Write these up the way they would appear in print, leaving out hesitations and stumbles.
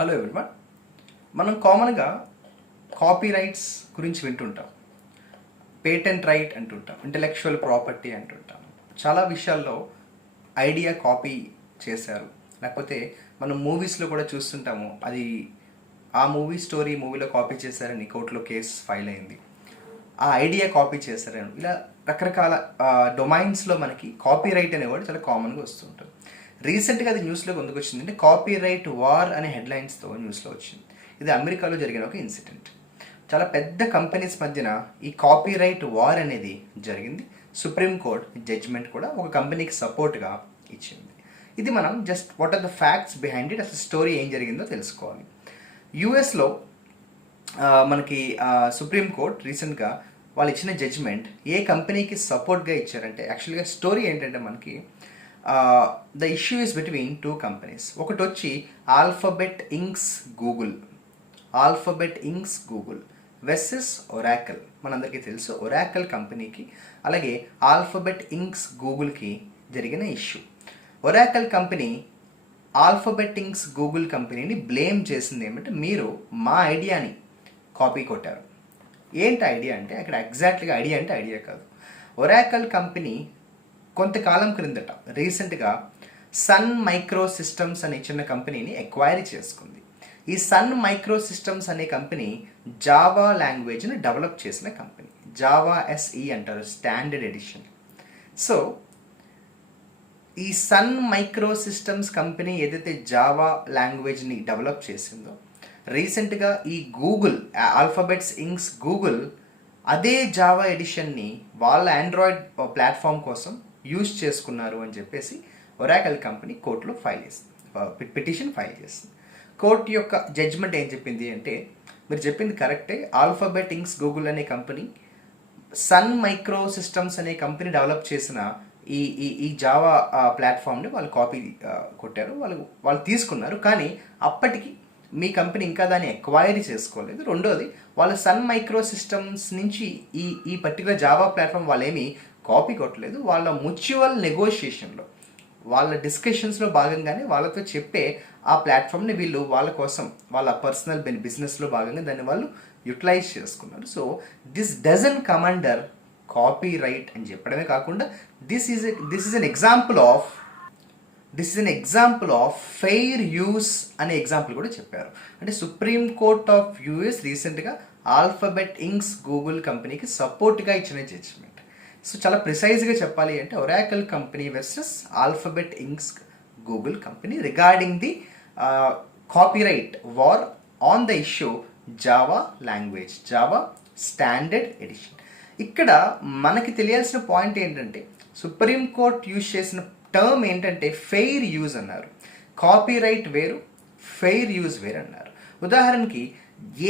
Hello everyone. మనం కామన్గా copy rights గురించి వింటుంటాం, పేటెంట్ రైట్ అంటుంటాం, ఇంటెలెక్చువల్ ప్రాపర్టీ అంటుంటాం. చాలా విషయాల్లో ఐడియా కాపీ చేశారు, లేకపోతే మనం మూవీస్లో కూడా చూస్తుంటాము, అది ఆ మూవీలో కాపీ చేశారని కోర్టులో కేసు ఫైల్ అయింది. ఆ ఐడియా కాపీ చేశారని ఇలా రకరకాల డొమైన్స్లో మనకి కాపీ రైట్ అనేవాడు చాలా కామన్గా వస్తుంటుంది. రీసెంట్గా అది న్యూస్లో ఎందుకు వచ్చింది అంటే కాపీ రైట్ వార్ అనే హెడ్లైన్స్తో న్యూస్లో వచ్చింది. ఇది అమెరికాలో జరిగిన ఒక ఇన్సిడెంట్. చాలా పెద్ద కంపెనీస్ మధ్యన ఈ కాపీ రైట్ వార్ అనేది జరిగింది. సుప్రీంకోర్టు జడ్జిమెంట్ కూడా ఒక కంపెనీకి సపోర్ట్గా ఇచ్చింది. ఇది మనం just what are the facts behind it, అసలు స్టోరీ ఏం జరిగిందో తెలుసుకోవాలి. యుఎస్లో మనకి సుప్రీంకోర్టు రీసెంట్గా వాళ్ళు ఇచ్చిన జడ్జిమెంట్ ఏ కంపెనీకి సపోర్ట్గా ఇచ్చారంటే, యాక్చువల్గా స్టోరీ ఏంటంటే మనకి the issue is between two companies. ఒకటి వచ్చి Alphabet Inc's Google versus Oracle. మనందరికీ తెలుసు ఒరాకల్ కంపెనీకి అలాగే ఆల్ఫాబెట్ ఇంక్స్ గూగుల్కి జరిగిన issue. Oracle company Alphabet Inc's Google కంపెనీని బ్లేమ్ చేసింది ఏమంటే, మీరు మా ఐడియాని కాపీ కొట్టారు. ఏంటి ఐడియా అంటే, అక్కడ ఎగ్జాక్ట్గా ఐడియా అంటే ఐడియా కాదు. ఒరాకల్ కంపెనీ కొంతకాలం క్రిందట రీసెంట్గా సన్ మైక్రో సిస్టమ్స్ అనే చిన్న కంపెనీని ఎక్వైరీ చేసుకుంది. ఈ సన్ మైక్రో సిస్టమ్స్ అనే కంపెనీ జావా లాంగ్వేజ్ని డెవలప్ చేసిన కంపెనీ. జావా ఎస్ఈ అంటారు, స్టాండర్డ్ ఎడిషన్. సో ఈ సన్ మైక్రో సిస్టమ్స్ కంపెనీ ఏదైతే జావా లాంగ్వేజ్ని డెవలప్ చేసిందో, రీసెంట్గా ఈ గూగుల్ ఆల్ఫాబెట్స్ ఇంక్స్ గూగుల్ అదే జావా ఎడిషన్ని వాళ్ళ ఆండ్రాయిడ్ ప్లాట్ఫామ్ కోసం యూజ్ చేసుకున్నారు అని చెప్పేసి ఒరాకల్ కంపెనీ కోర్టులో పిటిషన్ ఫైల్ చేసింది. కోర్టు యొక్క జడ్జ్మెంట్ ఏం చెప్పింది అంటే, మీరు చెప్పింది కరెక్టే, ఆల్ఫాబెట్ ఇంక్స్ గూగుల్ అనే కంపెనీ సన్ మైక్రో సిస్టమ్స్ అనే కంపెనీ డెవలప్ చేసిన ఈ ఈ జావా ప్లాట్ఫామ్ని వాళ్ళు కాపీ కొట్టారు, వాళ్ళు తీసుకున్నారు. కానీ అప్పటికి మీ కంపెనీ ఇంకా దాన్ని ఎక్వైరీ చేసుకోలేదు. రెండోది, వాళ్ళ సన్ మైక్రో సిస్టమ్స్ నుంచి ఈ పర్టికులర్ జావా ప్లాట్ఫామ్ వాళ్ళేమీ కాపీ కొట్టలేదు. వాళ్ళ మ్యూచువల్ నెగోషియేషన్లో, వాళ్ళ డిస్కషన్స్లో భాగంగానే వాళ్ళతో చెప్పే ఆ ప్లాట్ఫామ్ని వీళ్ళు వాళ్ళ కోసం, వాళ్ళ పర్సనల్ బిజినెస్లో భాగంగా దాన్ని వాళ్ళు యూటిలైజ్ చేసుకున్నారు. So this doesn't come under copyright అని చెప్పడమే కాకుండా this is an example of fair use అనే ఎగ్జాంపుల్ కూడా చెప్పారు. అంటే సుప్రీం కోర్ట్ ఆఫ్ యూఎస్ రీసెంట్గా ఆల్ఫాబెట్ ఇంక్స్ గూగుల్ కంపెనీకి సపోర్ట్గా ఇచ్చిన జడ్జిమెంట్. సో చాలా ప్రిసైజ్గా చెప్పాలి అంటే Oracle company versus Alphabet Inc's Google company regarding the copyright war on the issue Java language, Java standard edition. ఇక్కడ మనకి తెలియాల్సిన పాయింట్ ఏంటంటే, సుప్రీంకోర్టు యూజ్ చేసిన టర్మ్ ఏంటంటే ఫెయిర్ యూజ్ అన్నారు. కాపీరైట్ వేరు, ఫెయిర్ యూజ్ వేరు అన్నారు. ఉదాహరణకి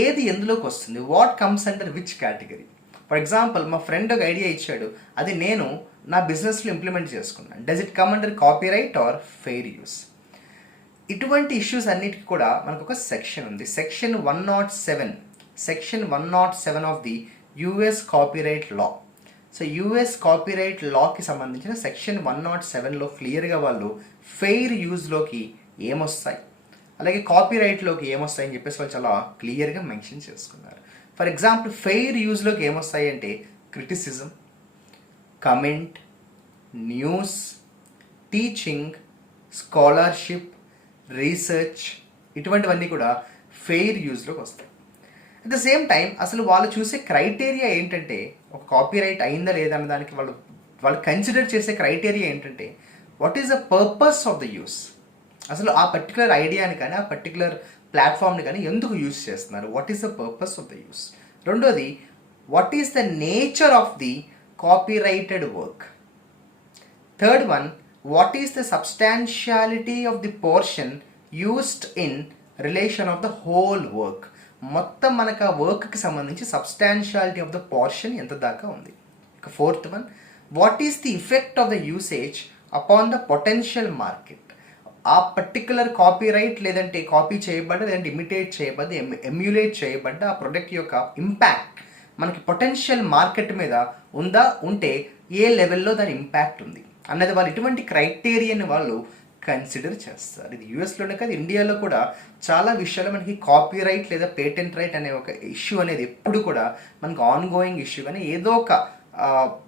ఏది ఎందులోకి వస్తుంది, what comes under which category. For example, మా ఫ్రెండ్ ఒక ఐడియా ఇచ్చాడు, అది నేను నా బిజినెస్లో ఇంప్లిమెంట్ చేసుకున్నాను. Does it come under copyright or fair use? ఇటువంటి ఇష్యూస్ అన్నిటికీ కూడా మనకు ఒక సెక్షన్ ఉంది, section 107 of the US copyright law. So US copyright లాకి సంబంధించిన సెక్షన్ 107లో క్లియర్గా వాళ్ళు ఫెయిర్ యూజ్లోకి ఏమొస్తాయి, అలాగే కాపీరైట్లోకి ఏమొస్తాయి అని చెప్పేసి వాళ్ళు చాలా క్లియర్గా మెన్షన్ చేసుకున్నారు. ఫర్ ఎగ్జాంపుల్, ఫెయిర్ యూజ్లోకి ఏమొస్తాయి అంటే criticism, comment, news, teaching, scholarship, research, ఇటువంటివన్నీ కూడా ఫెయిర్ యూజ్లోకి వస్తాయి. అట్ ద సేమ్ టైం అసలు వాళ్ళు చూసే క్రైటీరియా ఏంటంటే, ఒక కాపీరైట్ అయిందా లేదా అన్న దానికి వాళ్ళు కన్సిడర్ చేసే క్రైటీరియా ఏంటంటే, what is the purpose of the use. అసలు ఆ పర్టికులర్ ఐడియాని కానీ ఆ పర్టికులర్ ప్లాట్ఫామ్ని కానీ ఎందుకు యూస్ చేస్తున్నారు, what is the purpose of the use. రెండోది, what is the nature of the copyrighted work. Third one, what is the substantiality of the portion used in relation of the whole work. మొత్తం మనకు ఆ వర్క్కి సంబంధించి సబ్స్టాన్షియాలిటీ of the portion ఎంత దాకా ఉంది. ఇక fourth one, what is the effect of the usage upon the potential market. ఆ పర్టికులర్ కాపీరైట్ లేదంటే కాపీ చేయబడ్డ, లేదంటే ఇమిటేట్ చేయబడ్డ, ఎమ్యులేట్ చేయబడ్డ ఆ ప్రొడక్ట్ యొక్క ఇంపాక్ట్ మనకి పొటెన్షియల్ మార్కెట్ మీద ఉందా, ఉంటే ఏ లెవెల్లో దాని ఇంపాక్ట్ ఉంది అన్నది వాళ్ళు ఇటువంటి క్రైటీరియాని వాళ్ళు కన్సిడర్ చేస్తారు. ఇది యూఎస్లోనే కాదు, ఇండియాలో కూడా చాలా విషయాలు మనకి కాపీ రైట్ లేదా పేటెంట్ రైట్ అనే ఒక ఇష్యూ అనేది ఎప్పుడు కూడా మనకు ఆన్ గోయింగ్ ఇష్యూ. కానీ ఏదో ఒక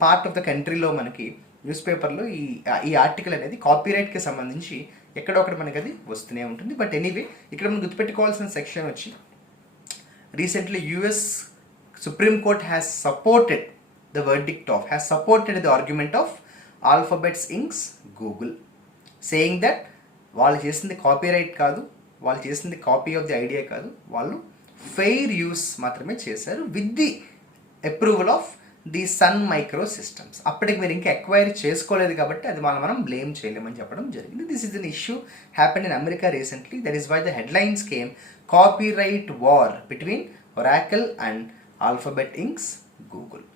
పార్ట్ ఆఫ్ ద కంట్రీలో మనకి న్యూస్ పేపర్లో ఈ ఆర్టికల్ అనేది కాపీరైట్కి సంబంధించి ఎక్కడో ఒకటి మనకి అది వస్తూనే ఉంటుంది. బట్ ఎనీవే, ఇక్కడ మనం గుర్తుపెట్టుకోవాల్సిన సెక్షన్ వచ్చి, recently US supreme court has supported the argument of alphabets inks Google, saying that వాళ్ళు చేసింది కాపీరైట్ కాదు, వాళ్ళు చేసింది కాపీ ఆఫ్ ది ఐడియా కాదు, వాళ్ళు ఫెయిర్ యూస్ మాత్రమే చేశారు with the approval of the Sun Microsystems. అప్పటికి మీరు ఇంకా ఎక్వైర్ చేసుకోలేదు కాబట్టి అది మనం బ్లేమ్ చేయలేమని చెప్పడం జరిగింది. This is an issue happened in America recently. That is why the headlines came copyright war between Oracle and Alphabet Inc's Google.